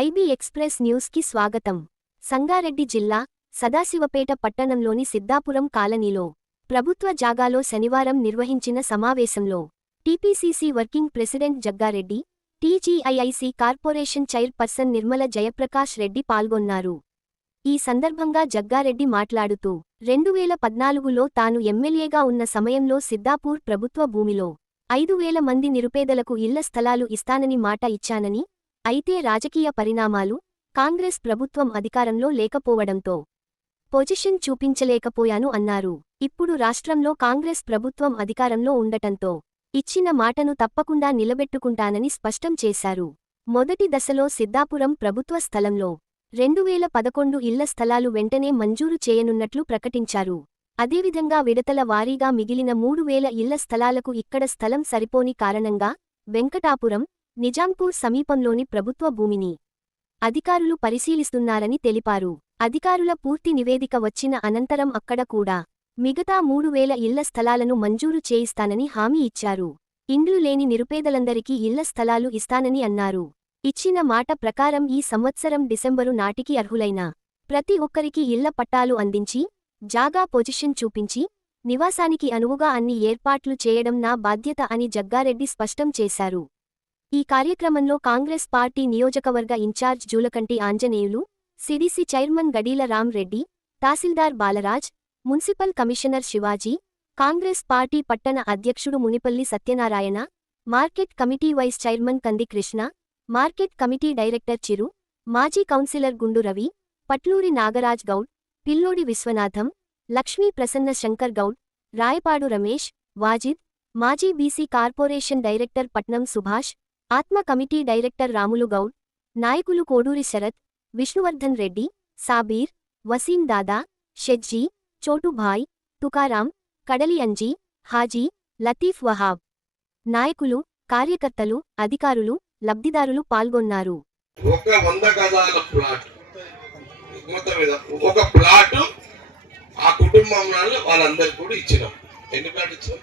IB express న్యూస్కి స్వాగతం. సంగారెడ్డి జిల్లా సదాశివపేట పట్టణంలోని సిద్ధాపురం కాలనీలో ప్రభుత్వ జాగాలో శనివారం నిర్వహించిన సమావేశంలో TPCC working president Jaggareddy, TGIIC corporation chairperson Nirmala Jayaprakash Reddy పాల్గొన్నారు. ఈ సందర్భంగా జగ్గారెడ్డి మాట్లాడుతూ 2014లో తాను ఎమ్మెల్యేగా ఉన్న సమయంలో సిద్ధాపూర్ ప్రభుత్వ భూమిలో 5,000 మంది నిరుపేదలకు ఇళ్ల స్థలాలు ఇస్తానని మాట ఇచ్చానని, అయితే రాజకీయ పరిణామాలు, కాంగ్రెస్ ప్రభుత్వం అధికారంలో లేకపోవడంతో పొజిషన్ చూపించలేకపోయాను అన్నారు. ఇప్పుడు రాష్ట్రంలో కాంగ్రెస్ ప్రభుత్వం అధికారంలో ఉండటంతో ఇచ్చిన మాటను తప్పకుండా నిలబెట్టుకుంటానని స్పష్టం చేశారు. మొదటి దశలో సిద్ధాపురం ప్రభుత్వ స్థలంలో 2011 ఇళ్ల స్థలాలు వెంటనే మంజూరు చేయనున్నట్లు ప్రకటించారు. అదేవిధంగా విడతల వారీగా మిగిలిన 3,000 ఇళ్ల స్థలాలకు ఇక్కడ స్థలం సరిపోని కారణంగా వెంకటాపురం, నిజాంపూర్ సమీపంలోని ప్రభుత్వ భూమిని అధికారులు పరిశీలిస్తున్నారని తెలిపారు. అధికారుల పూర్తి నివేదిక వచ్చిన అనంతరం అక్కడ కూడా మిగతా 3,000 ఇళ్ల స్థలాలను మంజూరు చేయిస్తానని హామీ ఇచ్చారు. ఇండ్లు లేని నిరుపేదలందరికీ ఇళ్ల స్థలాలు ఇస్తానని అన్నారు. ఇచ్చిన మాట ప్రకారం ఈ సంవత్సరం డిసెంబరు నాటికి అర్హులైన ప్రతి ఒక్కరికి ఇళ్ల పట్టాలు అందించి, జాగా పొజిషన్ చూపించి, నివాసానికి అనువుగా అన్ని ఏర్పాట్లు చేయడం నా బాధ్యత అని జగ్గారెడ్డి స్పష్టం చేశారు. ఈ కార్యక్రమంలో కాంగ్రెస్ పార్టీ నియోజకవర్గ incharge Julakanti Anjaneyulu, CDC chairman Gadeela Ram Reddy, తహసీల్దార్ Balaraj, municipal commissioner Shivaji, Congress party పట్టణ అధ్యక్షుడు Munipalli Satyanarayana, market committee vice chairman Kandi Krishna, market committee director Chiru, మాజీ కౌన్సిలర్ గుండు రవి, పట్లూరి నాగరాజ్ గౌడ్, పిల్లోడి విశ్వనాథం, లక్ష్మీ ప్రసన్న శంకర్ గౌడ్, రాయపాడు రమేష్, వాజిద్, మాజీ బీసీ కార్పొరేషన్ డైరెక్టర్ పట్నం సుభాష్, ఆత్మ కమిటీ డైరెక్టర్ రాములు గౌడ్, నాయకులు కోడూరి శరత్, విష్ణువర్ధన్ రెడ్డి, సాబీర్, వసీం దాదా, షెజ్జీ, చోటుభాయ్, తుకారాం, కడలి అంజీ, హాజీ, లతీఫ్ వహాబ్, నాయకులు, కార్యకర్తలు, అధికారులు, లబ్ధిదారులు పాల్గొన్నారు. ఒక ప్లాట్ ఆ కుటుంబం వాళ్ళందరికీ కూడా ఇచ్చినాం. ఎన్ని ప్లాట్ ఇచ్చాం?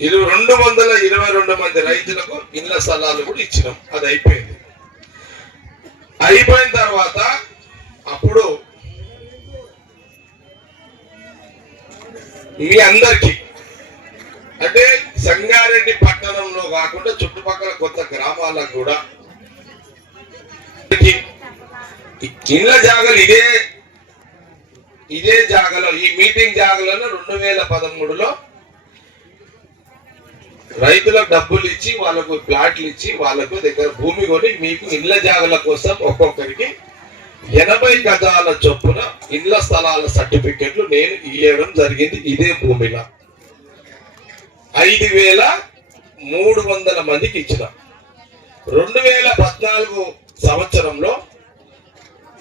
222 మంది రైతులకు ఇళ్ల స్థలాలు కూడా ఇచ్చినాం. అది అయిపోయింది. అయిపోయిన తర్వాత అప్పుడు మీ అందరికీ అంటే సంగారెడ్డి పట్టణంలో కాకుండా చుట్టుపక్కల కొత్త గ్రామాలకు కూడా ఇళ్ల జాగాలు ఇదే జాగాలో ఈ మీటింగ్ జాగాలలో 2013లో రైతులకు డబ్బులు ఇచ్చి, వాళ్ళకు ప్లాట్లు ఇచ్చి, వాళ్ళకు దగ్గర భూమి కొని మీకు ఇళ్ల జాగాల కోసం ఒక్కొక్కరికి 80 గజాల చొప్పున ఇళ్ల స్థలాల సర్టిఫికెట్లు నేను ఇవ్వడం జరిగింది. ఇదే భూమిలో 5,300 మందికి ఇచ్చిన. 2014 సంవత్సరంలో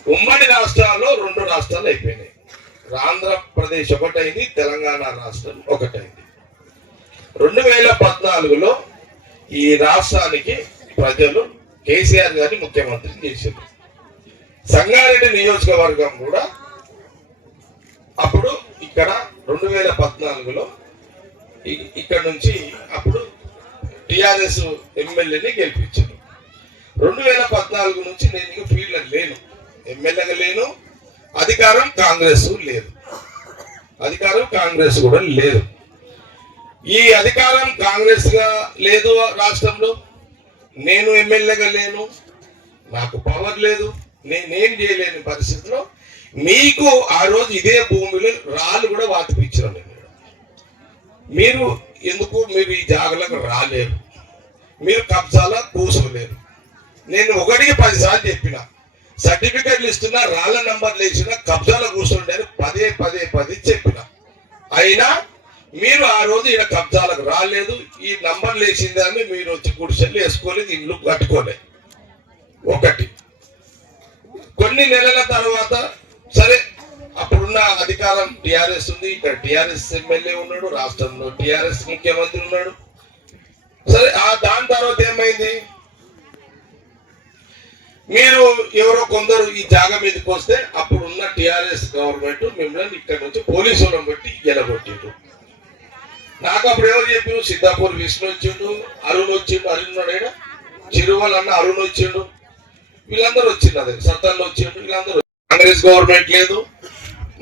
ఉమ్మడి రాష్ట్రాల్లో 2 రాష్ట్రాలు అయిపోయినాయి. ఆంధ్రప్రదేశ్ ఒకటైంది, తెలంగాణ రాష్ట్రం ఒకటైంది. 2014లో ఈ రాష్ట్రానికి ప్రజలు కేసీఆర్ గారిని ముఖ్యమంత్రిని చేశారు. సంగారెడ్డి నియోజకవర్గం కూడా అప్పుడు ఇక్కడ 2014లో ఇక్కడ నుంచి అప్పుడు టిఆర్ఎస్ ఎమ్మెల్యేని గెలిపించారు. 2014 నుంచి నేను ఇక ఫీల్డ్ లేను, ఎమ్మెల్యేగా లేను, అధికారం కాంగ్రెస్ లేదు, అధికారం కాంగ్రెస్ కూడా లేదు. ఈ అధికారం కాంగ్రెస్ గా లేదు రాష్ట్రంలో, నేను ఎమ్మెల్యేగా లేను, నాకు పవర్ లేదు, నేనేం చేయలేని పరిస్థితిలో మీకు ఆ రోజు ఇదే భూమిలో రాళ్ళు కూడా వాతిపించారు. మీరు ఎందుకు మీరు ఈ జాగలకు రాలేరు, మీరు కబ్జాలో కూర్చోలేరు. నేను 1కి 10 సార్లు చెప్పిన, సర్టిఫికెట్లు ఇస్తున్నా, రాళ్ళ నంబర్లు వేసిన, కబ్జాలో కూర్చోండి అని పదే చెప్పిన. అయినా మీరు ఆ రోజు ఈయన కబ్జాలకు రాలేదు. ఈ నంబర్లు వేసిందని మీరు వచ్చి గుడిసెలు వేసుకోలేదు, ఇల్లు కట్టుకోలేదు. ఒకటి. కొన్ని నెలల తర్వాత సరే అప్పుడున్న అధికారం టిఆర్ఎస్ ఉంది, ఇక్కడ టిఆర్ఎస్ ఎమ్మెల్యే ఉన్నాడు, రాష్ట్రంలో టిఆర్ఎస్ ముఖ్యమంత్రి ఉన్నాడు. సరే దాని తర్వాత ఏమైంది? మీరు ఎవరో కొందరు ఈ జాగా మీదకి వస్తే అప్పుడున్న టిఆర్ఎస్ గవర్నమెంట్ మిమ్మల్ని ఇక్కడ నుంచి పోలీసు వాళ్ళని బట్టి ఎలగొట్టిండు. నాకు అప్పుడు ఎవరు చెప్పారు? సిద్ధాపూర్ విష్ణు వచ్చిండు, అరుణ్ వచ్చిండు. అరుణ్ ఉన్నాడు, చిరువలన్న అరుణ్ వచ్చిండు, వీళ్ళందరూ వచ్చిండు, అదే సత్తన్న వచ్చిండు, వీళ్ళందరూ. కాంగ్రెస్ గవర్నమెంట్ లేదు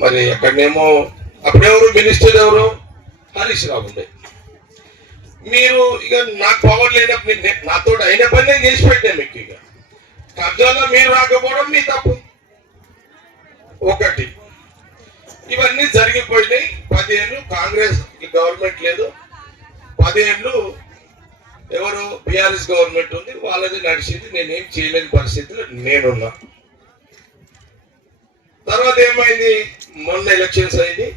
మరి అక్కడనేమో అప్పుడెవరు మినిస్టర్ ఎవరు హరీష్ రావు ఉండే. మీరు ఇక నాకు పవర్ లేనప్పుడు నాతో అయిన పని నేను చేసి పెట్టాను మీకు. ఇక కబ్జాలో మీరు రాకపోవడం మీ తప్పు ఒకటి. ఇవన్నీ జరిగిపోయినాయి. 10 ఏళ్ళు కాంగ్రెస్ గవర్నమెంట్ లేదు, 10 ఏళ్ళు ఎవరు బిఆర్ఎస్ గవర్నమెంట్ ఉంది, వాళ్ళది నడిచింది. నేనేం చేయలేని పరిస్థితిలో నేనున్నా. తర్వాత ఏమైంది, మొన్న ఎలక్షన్స్ అయింది,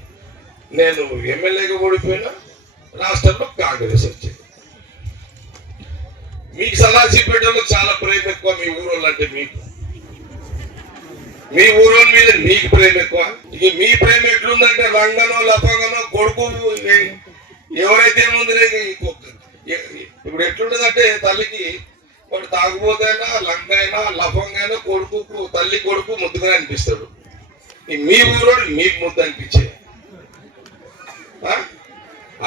నేను ఎమ్మెల్యేగా ఓడిపోయినా, రాష్ట్రంలో కాంగ్రెస్ వచ్చింది. మీకు సదాశివపేటలో చాలా ప్రేమ ఎక్కువ, మీ ఊరోళ్ళు అంటే మీకు, మీ ఊరోళ్ళ మీద మీకు ప్రేమ ఎక్కువ. ఇక మీ ప్రేమ ఎట్లుందంటే రంగనో లఫంగనో కొడుకు ఎవరైతే ఏముంది. ఇప్పుడు ఎట్లుంటదంటే తల్లికి వాడు తాగుబోతైనా లంగైనా లఫంగైనా కొడుకు తల్లి కొడుకు ముద్దుగా అనిపిస్తాడు. మీ ఊరోడు మీకు ముద్దు అనిపించే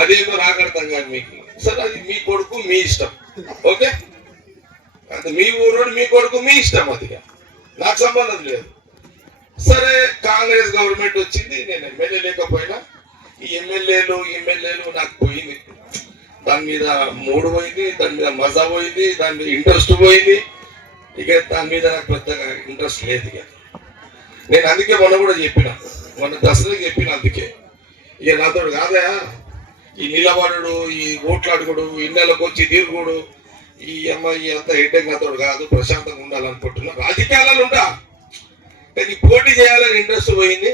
అదేదో రాకడతాం కానీ మీకు. సరే అది మీ కొడుకు మీ ఇష్టం, ఓకే. అది మీ ఊరోడు మీ కొడుకు మీ ఇష్టం, అదిగా నాకు సంబంధం లేదు. సరే కాంగ్రెస్ గవర్నమెంట్ వచ్చింది, నేను ఎమ్మెల్యే లేకపోయినా ఈ ఎమ్మెల్యేలు నాకు పోయింది. దాని మీద మూడు పోయింది, దాని మీద మజా పోయింది, దాని మీద ఇంట్రెస్ట్ పోయింది. ఇక దాని మీద నాకు పెద్దగా ఇంట్రెస్ట్ లేదు. ఇక నేను అందుకే మొన్న కూడా చెప్పిన, మొన్న దసరాకి చెప్పిన, అందుకే ఇక నాతో కాదా ఈ నిలబడు, ఈ ఓట్లాడుకోడు, ఇళ్ళకి వచ్చి తిరుగుడు, ఈ అమ్మాయి అంత హెడ్డెక్ నాతో కాదు. ప్రశాంతంగా ఉండాలనుకుంటున్నా. రాజకీయాలలో ఉంటా కానీ పోటీ చేయాలని ఇంట్రెస్ట్ పోయింది.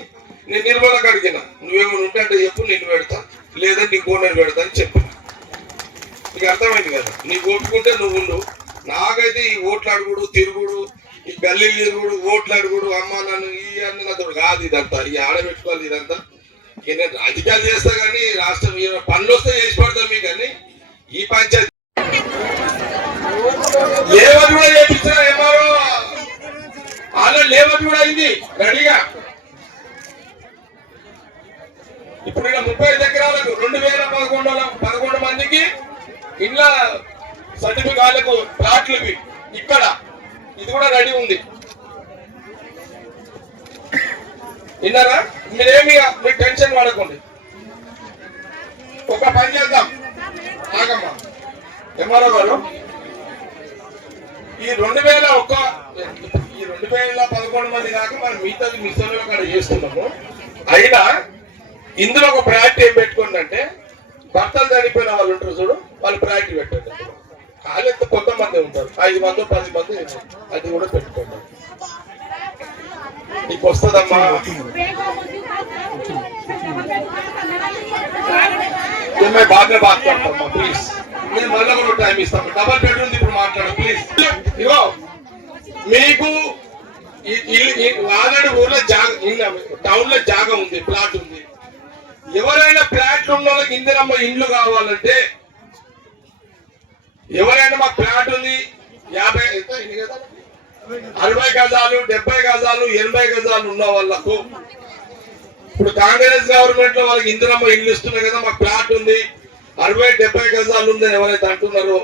నేను నిర్మలకు అడిగిన, నువ్వేమైనా ఉంటే అంటే చెప్పు, నేను పెడతా, లేదంటే ఇంకో నేను పెడతా అని చెప్పిన. నీకు అర్థమైంది కదా, నీకు ఓటుకుంటే నువ్వు ఉండు. నాకైతే ఈ ఓట్లాడుగుడు తిరుగుడు, ఈ గల్లీ తిరుగుడు, ఓట్లాడుగుడు, అమ్మ నన్ను ఈ అన్న నాతో కాదు. ఇదంతా ఈ ఆడబెట్టుకోవాలి. ఇదంతా ఇక నేను రాజకీయాలు చేస్తా కానీ రాష్ట్రం పనులు వస్తే చేసి పడతాం మీకు. కానీ ఈ పంచాయతీ లేవర్ కూడా చేపించిన ఏమారో ఆలో లేవర్ కూడా అయింది రెడీగా. ఇప్పుడు ఇలా 35 ఎకరాలకు 2011 మందికి ఇండ్ల సర్టిఫికేట్లకు ప్లాట్లు ఇవి ఇక్కడ. ఇది కూడా రెడీ ఉంది. విన్నారా? మీరేమి మీరు టెన్షన్ పడకండి. ఒక పని చేద్దాం, ఆగమ్మా ఎంఆర్ఓ గారు. ఈ 2011 మంది దాకా మనం మిగతాది మిస్సోలో అక్కడ చేస్తున్నాము. అయినా ఇందులో ఒక ప్రయారిటీ ఏం పెట్టుకోండి అంటే, భర్తలు చనిపోయిన వాళ్ళు ఉంటారు చూడు, వాళ్ళు ప్రయారిటీ పెట్టండి. కాలేజ్ కొంతమంది ఉంటారు, 5 మంది 10 మంది, అది కూడా పెట్టుకోండి. నీకు వస్తుందమ్మా. బాగా మాట్లాడతామ్మా ప్లీజ్. నేను మళ్ళీ కూడా టైం ఇస్తాను. డబల్ బెడ్రూమ్ ఇప్పుడు మాట్లాడు ప్లీజ్. ఇగో మీకు ఆల్రెడీ ఊర్లో టౌన్ లో జాగా ఉంది, ప్లాట్ ఉంది. ఎవరైనా ప్లాట్లు ఉన్న వాళ్ళకి ఇందిరమ్మ ఇండ్లు కావాలంటే, ఎవరైనా మా ప్లాట్ ఉంది 50 60 గజాలు 70 గజాలు 80 గజాలు ఉన్న వాళ్ళకు, ఇప్పుడు కాంగ్రెస్ గవర్నమెంట్ లో వాళ్ళకి ఇందిరమ్మ ఇల్లు ఇస్తున్నాయి కదా, మాకు ప్లాట్ ఉంది 60-70 గజాలు ఉందని ఎవరైతే అంటున్నారో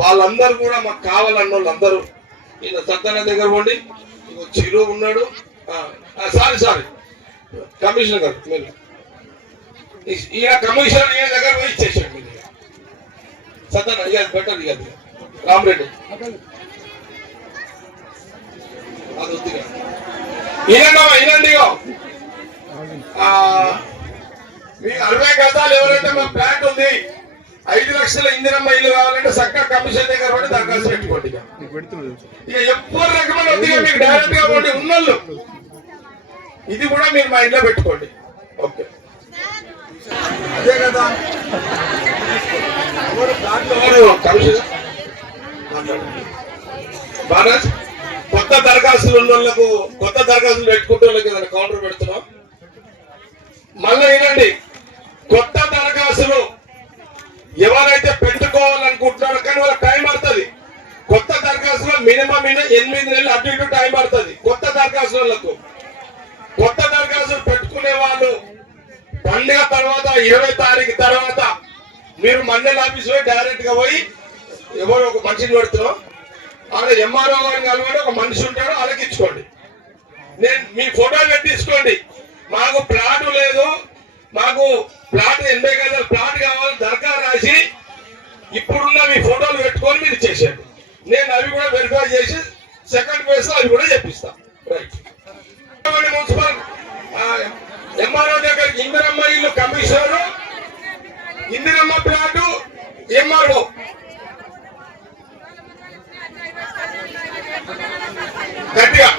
వాళ్ళందరూ కూడా మాకు కావాలన్న వాళ్ళందరూ ఈయన సత్తన్న దగ్గర పోండి. చిరు ఉన్నాడు, సారీ కమిషనర్ గారు, మీరు ఈయన కమిషనర్ ఈయన దగ్గర పోయి ఇచ్చేసాడు. మీరు సత్తన్న ఇవ్వాలి, బెటర్ ఇవ్వాలి. రామరెడ్డి అది వద్దుగా వినండి. మీకు 60 గజాలు ఎవరైతే మా ప్లాట్ ఉంది 5 లక్షల ఇందిరమ్మ ఇల్లు కావాలంటే చక్కగా కమిషన్ దగ్గర పడి దరఖాస్తు పెట్టుకోండి. ఇక ఎప్పుడు రకమైన వద్దుగా మీకు డైరెక్ట్ గా పోండి ఉన్నోళ్ళు. ఇది కూడా మీరు మా ఇంట్లో పెట్టుకోండి, ఓకే. అదే కదా భారత్ కొత్త దరఖాస్తులు ఉన్న వాళ్ళకు, కొత్త దరఖాస్తులు పెట్టుకుంటే వాళ్ళకి ఏదైనా కౌంటర్ పెడుతున్నాం. మళ్ళీ వినండి, కొత్త దరఖాస్తులు ఎవరైతే పెట్టుకోవాలనుకుంటున్నారో కానీ వాళ్ళకి టైం పడుతుంది. కొత్త దరఖాస్తులో మినిమం 8 నెలలు అటు ఇటు టైం పడుతుంది. కొత్త దరఖాస్తులకు కొత్త దరఖాస్తులు పెట్టుకునే వాళ్ళు పండుగ తర్వాత 20 తారీఖు తర్వాత మీరు మండల ఆఫీస్ పోయి డైరెక్ట్ గా పోయి ఎవరు ఒక మనిషిని పెడుతున్నాం ఆడ ఎంఆర్ఓ గారిని కలవండి, ఒక మనిషి ఉంటాడు, అలకించుకోండి. నేను మీ ఫోటోలు పెట్టించుకోండి. మాకు ప్లాట్ లేదు, మాకు ప్లాట్ 80 గజాల ప్లాట్ కావాలి, దరఖాస్తు రాసి ఇప్పుడున్న మీ ఫోటోలు పెట్టుకొని మీరు చేసేయండి. నేను అవి కూడా వెరిఫై చేసి సెకండ్ ఫేజ్ లో అవి కూడా చెప్పిస్తాను. రైట్. మున్సిపల్ ఎంఆర్ఓ దగ్గర ఇందిరమ్మ ఇల్లు కమిషనరు, ఇందిరమ్మ ప్లాటు ఎంఆర్ఓ. గట్టిగా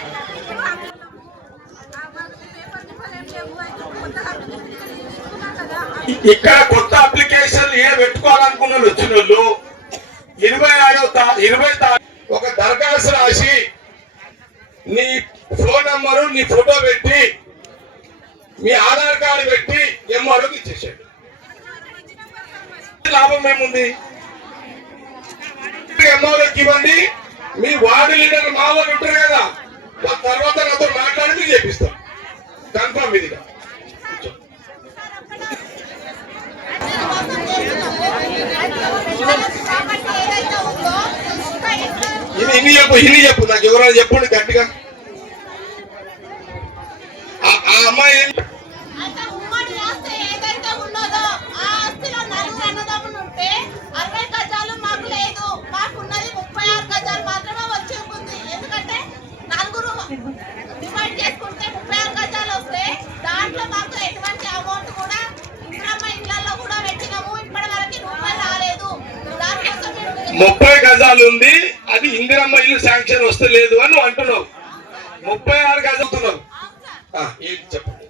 ఇక్కడ కొత్త అప్లికేషన్ ఏ పెట్టుకోవాలనుకున్న వచ్చిన వాళ్ళు 20 ఒక దరఖాస్తు రాసి నీ ఫోన్ నంబరు, నీ ఫోటో పెట్టి, మీ ఆధార్ కార్డు పెట్టి ఎంఆర్ఓకి ఇచ్చేసాడు. లాభం ఏముంది? ఎంఆర్ఓకి ఇవ్వండి. మీ వార్డు లీడర్ మా వాళ్ళు ఉంటారు కదా, తర్వాత నాతో మాట్లాడి మీకు చేపిస్తాం. కన్ఫర్మ్ ఇదిగా. ఇన్ని చెప్పు నాకు ఎవరైనా చెప్పండి గట్టిగా. ఆ అమ్మాయి దాంట్లో మాకు ఎటువంటి అమౌంట్ కూడా ఇంద్రమ్మ ఇళ్లలో కూడా పెట్టినాము, ఇప్పటి వరకు రూపాయలు రాలేదు. దానికోసం 30 గజాలు ఉంది, అది ఇందిరమ్మ ఇల్లు శాంక్షన్ వస్తే లేదు అని నువ్వు అంటున్నావు. 36 గజాలుతున్నావు. ఏంటి చెప్పండి.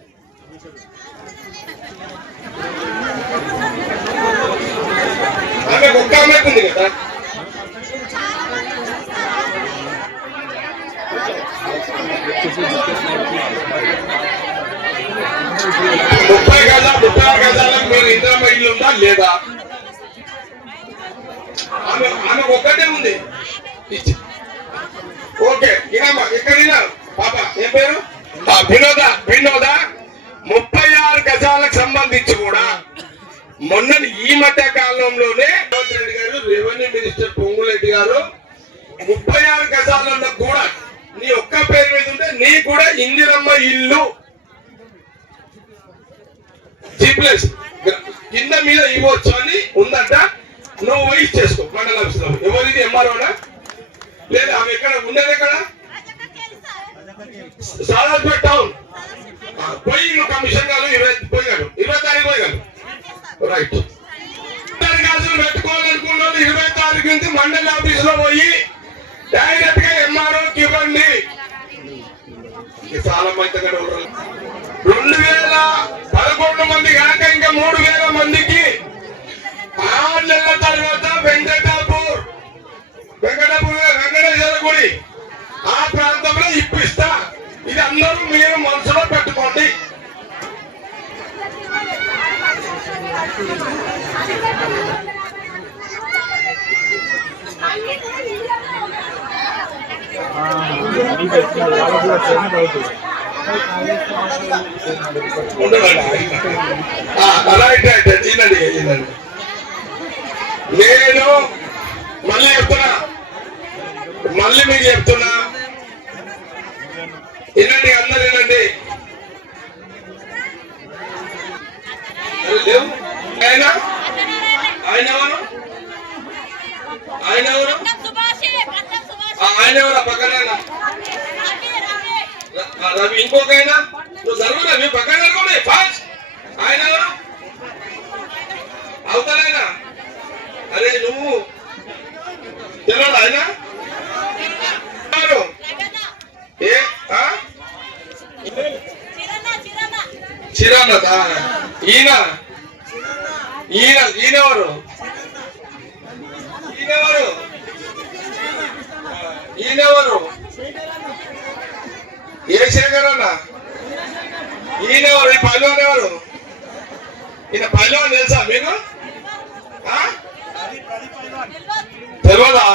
ఆమె ఒక్క అమ్మాయి ఉంది కదా, ముప్పై గజాలు 36 గజాలకు మీరు ఇందిరమ్మ ఇల్లు ఉందా లేదా? ఆమె ఒక్కటే ఉంది. ఓకే, ఇనమ్మా ఎక్కడినా పాప ఏం పేరు? వినోద. 36 గజాలకు సంబంధించి కూడా మొన్న ఈ మధ్య కాలంలోనే రేవంత్ రెడ్డి గారు, రెవెన్యూ మినిస్టర్ పొంగులెడ్డి గారు 36 గజాలలో కూడా నీ ఒక్క పేరు మీద ఉంటే నీ కూడా ఇందిరమ్మ ఇల్లు జీప్లెస్ కింద మీద ఇవ్వచ్చు అని ఉందంట. నువ్వు పోయి చేసుకో మండల ఆఫీసులో. ఎవరిది? ఎంఆర్ఓనా? లేదా ఆమె ఎక్కడ ఉండేది? ఎక్కడ? సాలార్పేట టౌన్. పోయి నువ్వు కమిషన్ గారు 20 తారీఖు పోయగలరు. రైట్. గాజులు పెట్టుకోవాలనుకున్న 20 తారీఖు నుంచి మండల ఆఫీసులో పోయి డైరెక్ట్ గా ఎంఆర్ఓకి ఇవ్వండి. చాలా మంది 2011 మంది కాక ఇంకా 3000 మందికి 6 నెలల తర్వాత వెంకటేశ్వర గుడి ఆ ప్రాంతంలో ఇప్పిస్తా. ఇది అందరూ మీరు మనసులో పెట్టుకోండి. నేను మళ్ళీ మీకు చెప్తున్నా, వినండి, అందరు వినండి. ఆయన ఎవరు? ఆయన ఎవరు? పక్కన రవి. ఇంకొకైనా నువ్వు జరుగు రవి, పక్కన ఫాస్ట్. ఆయన ఎవరు? అవుతారైనా? అరే నువ్వు తెలియదు ఆయన? ఏ చిరానదా? ఈయనెవరు? ఏ శేఖర్ అన్న? ఈయనెవరు? ఈ పైలవాన్ ఎవరు? ఈయన పైలవాన్ తెలుసా మీకు? తెలియదా?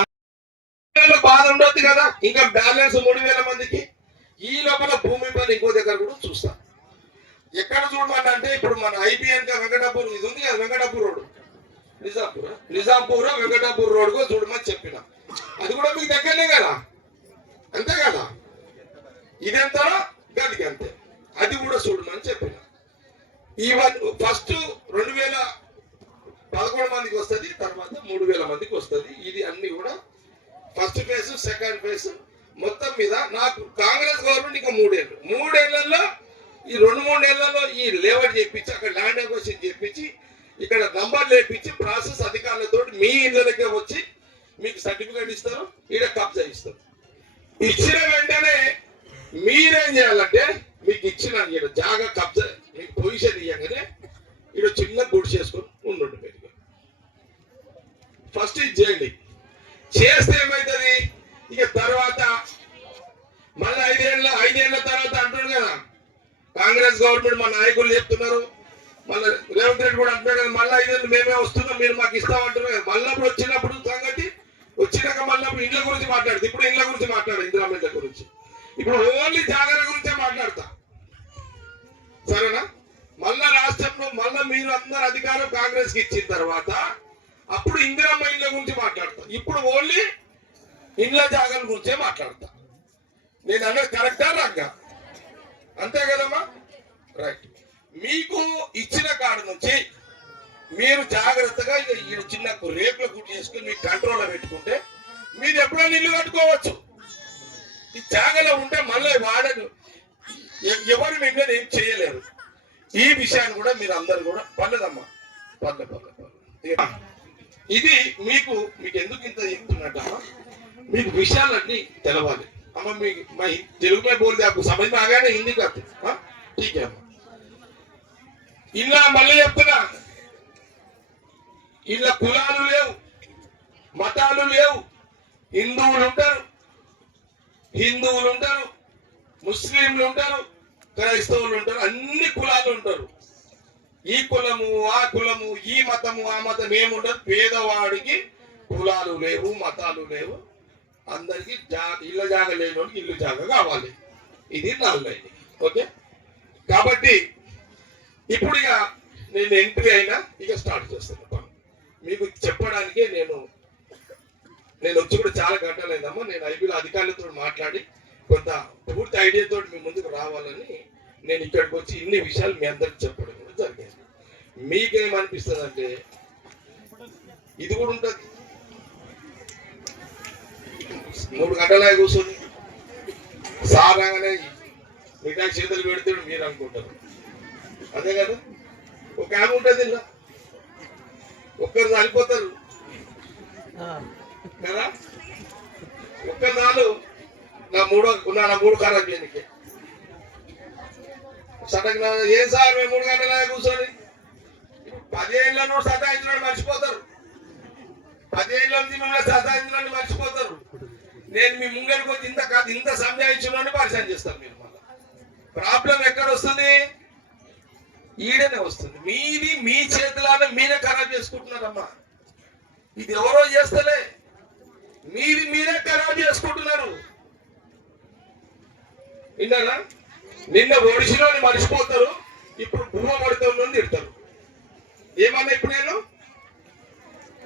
బాధ ఉండొద్దు కదా. ఇంకా బ్యాలెన్స్ 3000 మందికి. ఈ లోపల భూమి పని ఇంకో దగ్గర కూడా చూస్తా. ఎక్కడ చూడమంటే ఇప్పుడు మన ఐబిఎన్ వెంకటాపూర్ ఇది ఉంది కదా, వెంకటాపూర్ రోడ్, నిజాంపూర్ వెంకటాపూర్ రోడ్ కూడా చూడమని చెప్పిన. అది కూడా మీకు దగ్గరనే కదా, అంతే కదా. ఇదెంతనో గదికి అంతే, అది కూడా చూడమని చెప్పిన. ఫస్ట్ 2011 మందికి వస్తుంది, తర్వాత 3000 మందికి వస్తుంది. ఇది అన్ని కూడా ఫస్ట్ ఫేజ్, సెకండ్ ఫేజ్. మొత్తం మీద నాకు కాంగ్రెస్ గవర్నమెంట్ ఇంకా 3 ఏళ్ళు, 3 ఏళ్లలో ఈ 2-3 ఏళ్లలో ఈ లేఅవుట్ చేయించి, అక్కడ ల్యాండ్ అక్విజిషన్ చేయించి, ఇక్కడ నంబర్ లేపించి ప్రాసెస్ అధికారులతో మీ ఇళ్ళకే వచ్చి మీకు సర్టిఫికేట్ ఇస్తారు, ఈడ కబ్జా ఇస్తారు. ఇచ్చిన వెంటనే మీరేం చేయాలంటే, మీకు ఇచ్చిన జాగా కబ్జా మీకు పొజిషన్ ఇవ్వగానే ఇక్కడ చిన్న గుడి చేసుకొని ఉండండి. మీరు ఫస్ట్ ఇది చేయండి. చేస్తే ఏమవుతుంది, ఇక తర్వాత మళ్ళీ 5 ఏళ్ల తర్వాత అంటారు కదా కాంగ్రెస్ గవర్నమెంట్, మా నాయకులు చెప్తున్నారు, మళ్ళీ రేవంత్ రెడ్డి కూడా అంటున్నాడు కదా, మళ్ళీ 5 ఏళ్ళు మేమే వస్తున్నాం, మీరు మాకు ఇస్తామంటున్నారు కదా. మళ్ళీ వచ్చినప్పుడు సంగతి వచ్చినాక మళ్ళీ ఇండ్ల గురించి మాట్లాడుతుంది. ఇప్పుడు ఇండ్ల గురించి మాట్లాడు, ఇందిరా ఇళ్ళ గురించి. ఇప్పుడు ఓన్లీ జాగ్రత్త గురించే మాట్లాడతా, సరేనా? మళ్ళా రాష్ట్రంలో మళ్ళా మీరు అందరు అధికారం కాంగ్రెస్ కి ఇచ్చిన తర్వాత అప్పుడు ఇందిరమ్మ ఇళ్ళ గురించి మాట్లాడతా. ఇప్పుడు ఓన్లీ ఇండ్ల జాగాల గురించే మాట్లాడతా. నేను అన్నది కరెక్టా రాగా? అంతే కదమ్మా, రైట్. మీకు ఇచ్చిన కాడ నుంచి మీరు జాగ్రత్తగా ఈ చిన్న రేకుల గుడి చేసుకుని మీ కంట్రోల్లో పెట్టుకుంటే మీరు ఎప్పుడైనా ఇల్లు కట్టుకోవచ్చు. ఈ జాగలో ఉంటే మళ్ళీ వాడను ఎవరు మిమ్మల్ని ఏం చేయలేరు. ఈ విషయాన్ని కూడా మీరు అందరు కూడా పర్లేదమ్మా, పర్లే. ఇది మీకు ఎందుకు ఇంత చెప్తున్నట్టమ్మా, మీకు విషయాలన్నీ తెలవాలి అమ్మ. మీకు తెలుగు में बोल दे, आपको समझ में आ गया ना हिंदी का? ठीक है అమ్మా. ఇలా మళ్ళీ చెప్తున్నా, ఇలా కులాలు లేవు, మతాలు లేవు. హిందువులు ఉంటారు, ముస్లింలు ఉంటారు, క్రైస్తవులు ఉంటారు, అన్ని కులాలు ఉంటారు. ఈ కులము ఆ కులము, ఈ మతము ఆ మతం ఏముండదు. పేదవాడికి కులాలు లేవు, మతాలు లేవు. అందరికి ఇళ్ళ జాగ లేని వాడికి ఇల్లు జాగ కావాలి. ఇది నా లైన్. ఓకే, కాబట్టి ఇప్పుడు ఇక నేను ఎంట్రీ అయినా ఇక స్టార్ట్ చేస్తాను పని. మీకు చెప్పడానికి నేను వచ్చి కూడా చాలా గంటలైందమ్మా. నేను ఐబీలో అధికారులతో మాట్లాడి కొంత పూర్తి ఐడియాతో మీ ముందుకు రావాలని నేను ఇక్కడికి వచ్చి ఇన్ని విషయాలు మీ అందరికి చెప్పడం కూడా జరిగింది. మీకేమనిపిస్తుంది అంటే, ఇది కూడా ఉంటుంది 3 గంటలే కూర్చొని సార్ రాగానే మిగతా చేతులు పెడతాడు మీరు అనుకుంటారు, అదే కదా. ఒక ఆమె ఉంటుంది ఇలా, ఒక్కరు చనిపోతారు కదా. ఒక్కరు నాలు నా 3 ఖరాబ్ చేయడానికి సడన్గా ఏం సార్ మేము 3 గంటల కూర్చొని 10 ఏళ్ళ నుండి సతాయించినాడు మర్చిపోతారు. 10 ఏళ్ళ నుంచి మిమ్మల్ని సతాయించినాడు మర్చిపోతారు. నేను మీ ముంగడికి వచ్చి ఇంత సంజాయించున్నాను పరిచయం చేస్తాను. మీరు మళ్ళీ ప్రాబ్లం ఎక్కడ వస్తుంది, ఈడనే వస్తుంది. మీది మీ చేతులానే మీరే ఖరాబ్ చేసుకుంటున్నారమ్మా. ఇది ఎవరో చేస్తలే, మీది మీరే ఖరాబ్ చేసుకుంటున్నారు. విన్నారా? నిన్న ఒడిసిలోని మర్చిపోతారు, ఇప్పుడు భూమ పడుతున్న తిడతారు. ఏమన్నా ఇప్పుడు నేను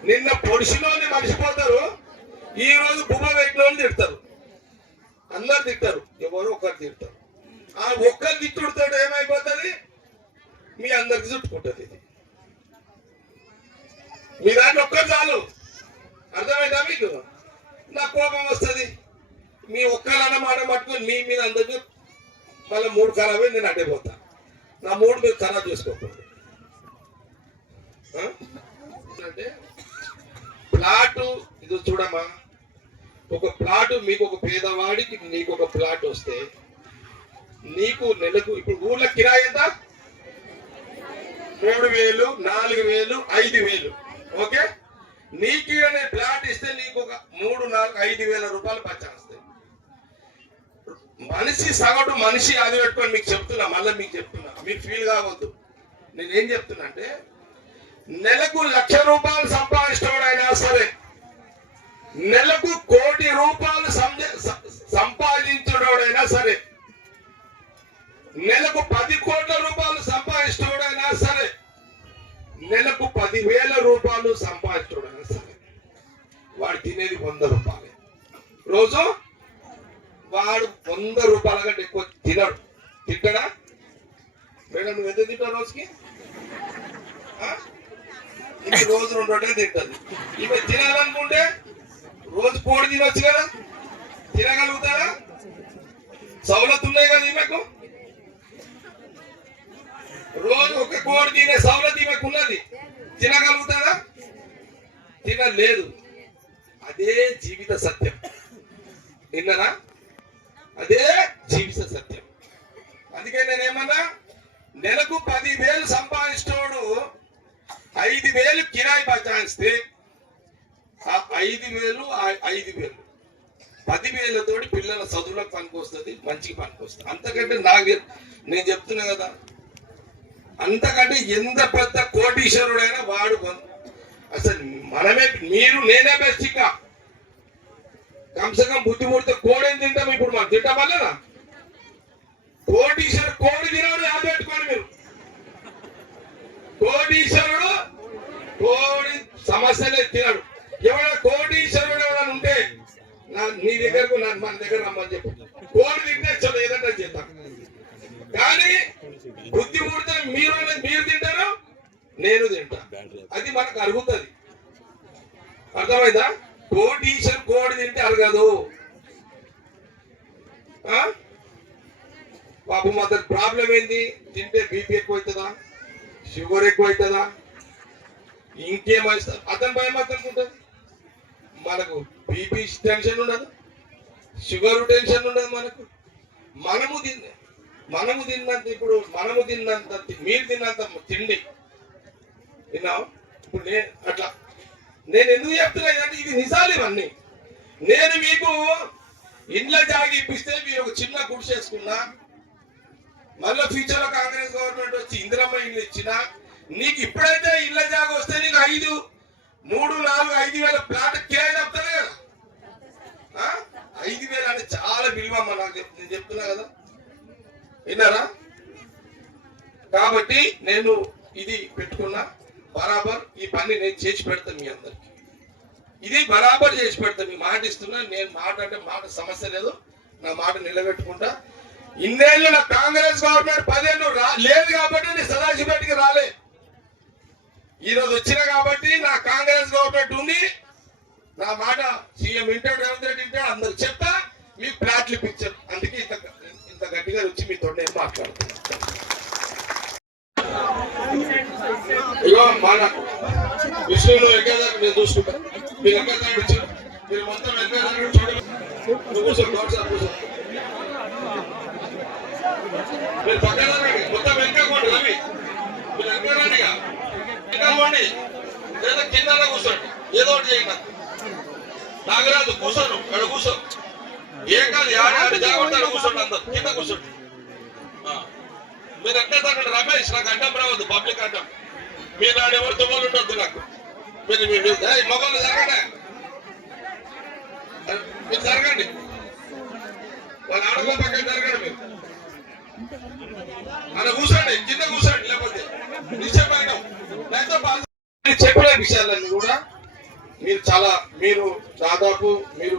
నిన్న పొడిసిలోని మర్చిపోతారు, ఈ రోజు భూమ పెట్టిన తిడతారు. అందరు తిడతారు, ఎవరో ఒకరు తిడతారు. ఆ ఒక్కరు తిట్టుడుతో ఏమైపోతుంది, మీ అందరికి చుట్టుకుంటుంది. ఇది మీ దాంట్లో ఒక్కరు చాలు, అర్థమైందా మీకు? నా కోపం వస్తుంది. మీ ఒక్కరన్న మాట పట్టుకుని మీ మీద అందరికీ మళ్ళీ 3 ఖరాబ్ అయి నేను అడ్డైపోతా. నా 3 మీరు ఖరాబ్ చేసుకోకూడదు. అంటే ప్లాటు ఇది చూడమ్మా, ఒక ప్లాటు మీకు ఒక పేదవాడికి నీకు ఒక ప్లాట్ వస్తే నీకు నెలకు ఇప్పుడు ఊర్లో కిరాయి ఎంత? 3000, 4000, 5000. ఓకే, నీకు ప్లాట్ ఇస్తే నీకు ఒక 3, 4, 5000 రూపాయలు పచ్చాస్తాయి. మనిషి సగటు మనిషి అది పెట్టుకొని మీకు చెప్తున్నా, మళ్ళీ మీకు చెప్తున్నా, మీరు ఫీల్ కావద్దు. నేనేం చెప్తున్నా అంటే, నెలకు 1,00,000 రూపాయలు సంపాదించడైనా సరే, నెలకు 1 కోటి రూపాయలు సంపాదించడైనా సరే, నెలకు 10 కోట్ల రూపాయలు సంపాదించడైనా సరే, నెలకు 10,000 రూపాయలు సంపాదించడైనా సరే, వాడు తినేది 100 రూపాయలు రోజు. వాడు 100 రూపాయల కంటే ఎక్కువ తినడు. తింటాడా మేడం? నువ్వు ఎంత తింటావు రోజుకి? ఈమె రోజు 2 రొట్టెలు తింటుంది. ఈమె తినాలనుకుంటే రోజు కోడి తినొచ్చు కదా, తినగలుగుతారా? సౌలత్ ఉన్నాయి కదా ఈమెకు, రోజు ఒక కోడి తినే సౌలత్ ఈమెకు ఉన్నది. తినగలుగుతారా? తినలేదు. అదే జీవిత సత్యం. విన్నారా? అదే జీవిత సత్యం. అందుకే నేనేమన్నా, నెలకు 10,000 సంపాదించేవాడు 5,000 కిరాయి బచాయిస్తే ఆ 5,000 10,000 తోటి పిల్లల చదువులకు పనికొస్తుంది, మంచికి పనికొస్తుంది. అంతకంటే నేను చెప్తున్నా కదా, అంతకంటే ఎంత పెద్ద కోటీశ్వరుడైనా వాడు అసలు మనమే, నేనే బెస్ట్. ఇంకా కంసకం బుద్ధి పుడితే కోడేం తింటాం. ఇప్పుడు మనం తింటామా లేదా? కోటీశ్వరుడు కోడి తినడు, ఆపెట్టుకోండి మీరు. కోటీశ్వరుడు కోడి సమస్యలే తినడు. ఎవరైనా కోటీశ్వరుడు ఎవరైనా ఉంటే నీ దగ్గరకు మన దగ్గర రమ్మని చెప్పు. కోడి తింటే చలో ఏదంటే చేద్దాం. కానీ బుద్ధి పుడితే మీరు తింటారు, నేను తింటా. అది మనకు అరుగుతుంది. అర్థమైందా? కోటీశ్వరు కోడి తింటే అరగదు. పాపం అతని ప్రాబ్లం ఏంది? తింటే బీపీ ఎక్కువ అవుతుందా, షుగర్ ఎక్కువ అవుతుందా, ఇంకేమైనా అతని భయం అతనికి ఉంటుంది. మనకు బీపీ టెన్షన్ ఉండదు, షుగర్ టెన్షన్ ఉండదు. మనము తిన్నంత ఇప్పుడు మీరు తిన్నంత తిండి విన్నావు. ఇప్పుడు నేను ఎందుకు చెప్తున్నా అంటే ఇది నిజాలు ఇవన్నీ. నేను మీకు ఇండ్ల జాగి ఇప్పిస్తే మీరు ఒక చిన్న గుడిసె చేసుకున్నా, మళ్ళీ ఫ్యూచర్ లో కాంగ్రెస్ గవర్నమెంట్ వచ్చి ఇందిరమ్మ ఇల్లు ఇచ్చినా, నీకు ఇప్పుడైతే ఇళ్ల జాగా వస్తే నీకు 5, 3, 4, 5,000 ప్లాట్ కిరాయి చెప్తానే కదా. 5,000 అంటే చాలా విలువ. నేను చెప్తున్నా కదా, విన్నారా? కాబట్టి నేను ఇది పెట్టుకున్నా. బరాబర్ ఈ పని నేను చేసి పెడతాను మీ అందరికి. ఇది బరాబర్ చేసి పెడతాను. మీ మాట ఇస్తున్నా. నేను మాట అంటే మాట సమస్య లేదు, నా మాట నిలబెట్టుకుంటా. ఇన్నేళ్ళు నా కాంగ్రెస్ గవర్నమెంట్ 10 ఏళ్ళు లేదు కాబట్టి నేను సదాశివపేటకి రాలే. ఈరోజు వచ్చిన కాబట్టి నా కాంగ్రెస్ గవర్నమెంట్ ఉంది. నా మాట సీఎం వింటాడు, రేవంత్ రెడ్డి వింటాడు, అందరు చెప్తా. మీకు ప్లాట్లు ఇప్పించారు. అందుకే ఇంత గట్టిగా వచ్చి మీతో నేను మాట్లాడుతున్నా. ఇగో మన విషయంలో ఎక్కేదాకా నేను చూసుకుంటా. మీరు ఎక్కేదాకా వచ్చారు, మీరు మొత్తం ఎక్కేదాకా చూడాలి. కూర్చో. మీరు పక్కన మొత్తం వెనకపోండి. రవి మీరు వెనకరానిగా వెనకపోండి, లేదా కింద కూర్చోండి. ఏదో ఒకటి చేయండి. నాగరాజు కూర్చోను, ఇక్కడ కూర్చో. ఏం కాదు, ఆడి జాగ్రత్త కూర్చోండి. అందరు కింద కూర్చోండి. మీరు ఎక్కడ తగ్గండి. రమేష్, నాకు అడ్డం రావద్దు, పబ్లిక్ అడ్డం. మీరు నాడు ఎవరు తుమ్మలు ఉండొద్దు నాకు. మీరు మొబైల్ జరగండి, మీరు జరగండి. వాళ్ళ ఆడలో పక్కన జరగండి. మీరు అలా కూర్చోండి, కింద కూర్చోండి. లేకపోతే నిశ్చయమైన చెప్పిన విషయాలన్నీ కూడా మీరు దాదాపు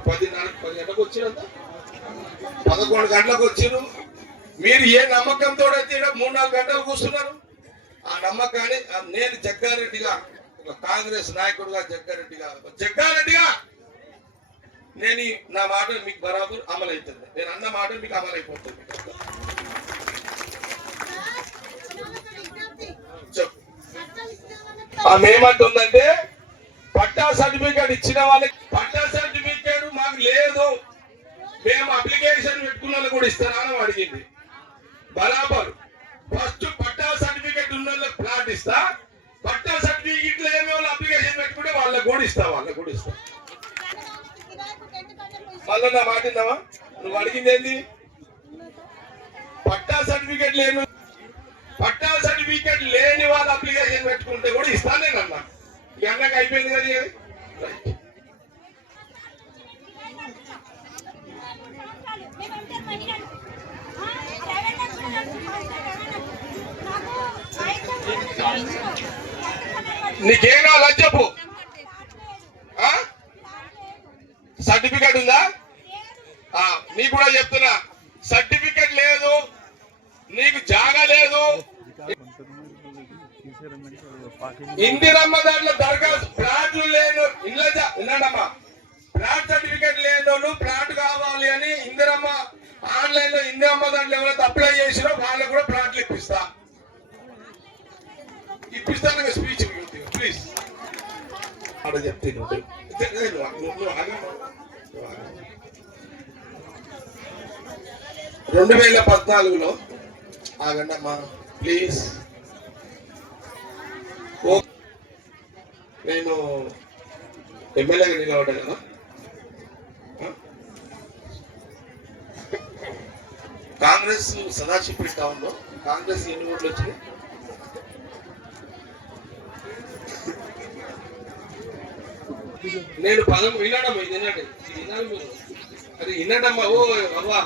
10 గంటలకు వచ్చిరంతా, 11 గంటలకు వచ్చారు. మీరు ఏ నమ్మకంతో అయితే 3-4 గంటలు కూర్చున్నారు. ఆ నమ్మకాన్ని నేను జగ్గారెడ్డిగా, ఒక కాంగ్రెస్ నాయకుడుగా, జగ్గారెడ్డిగా నేను నా మాట మీకు బరాబర్ అమలవుతుంది. నేను అన్న మాట మీకు అమలైపోతుంది. చెప్పు. ఆమెమంటుందంటే పట్టా సర్టిఫికేట్ ఇచ్చిన వాళ్ళకి పట్టా సర్టిఫికేట్ మాకు లేదు, మేము అప్లికేషన్ పెట్టుకున్న వాళ్ళు కూడా ఇస్తారా అని అడిగింది. బరాబర్ ఫస్ట్ పట్టా సర్టిఫికేట్ ఉన్న వాళ్ళకి ప్లాట్ ఇస్తా, పట్టా సర్టిఫికేట్ లేని వాళ్ళు అప్లికేషన్ పెట్టుకుంటే వాళ్ళకి కూడా ఇస్తా. మళ్ళీ నా మాట విన్నావా? నువ్వు అడిగింది ఏంది? పట్టా సర్టిఫికేట్ లేని వాళ్ళు అప్లికేషన్ పెట్టుకుంటే కూడా ఇస్తాను నేను అన్నా. ఈ అన్నకి అయిపోయింది కదా. నీకేం కావాలని చెప్పు. సర్టిఫికెట్ ఉందా? నీకు కూడా చెప్తున్నా, సర్టిఫికెట్ లేదు, నీకు జాగా లేదు, ఇందిరమ్మ దాంట్లో దరఖాస్తు ప్లాట్లు లేను ఇళ్ళ విన్నాడమ్మా, ప్లాట్ సర్టిఫికెట్ లేని ప్లాట్ కావాలి అని ఇందిరమ్మ ఆన్లైన్ లో ఇందిరమ్మ దాంట్లో ఎవరైతే అప్లై చేసినో వాళ్ళకు కూడా ప్లాట్లు ఇప్పిస్తాను స్పీచ్ ప్లీజ్ ఆడ చెప్తే 2014లో ఆగండమ్మా ప్లీజ్. నేను ఎమ్మెల్యేగా నిలబడ్డా కదా, కాంగ్రెస్ సదాశివపేట టౌన్లో కాంగ్రెస్ ఎన్ని ఓట్లు వచ్చినాయి? నేను పదం విన్నాడమ్మా, ఇది వినండి, ఇది వినాలి మీరు, అది వినండమ్మా. ఓ అవ్వా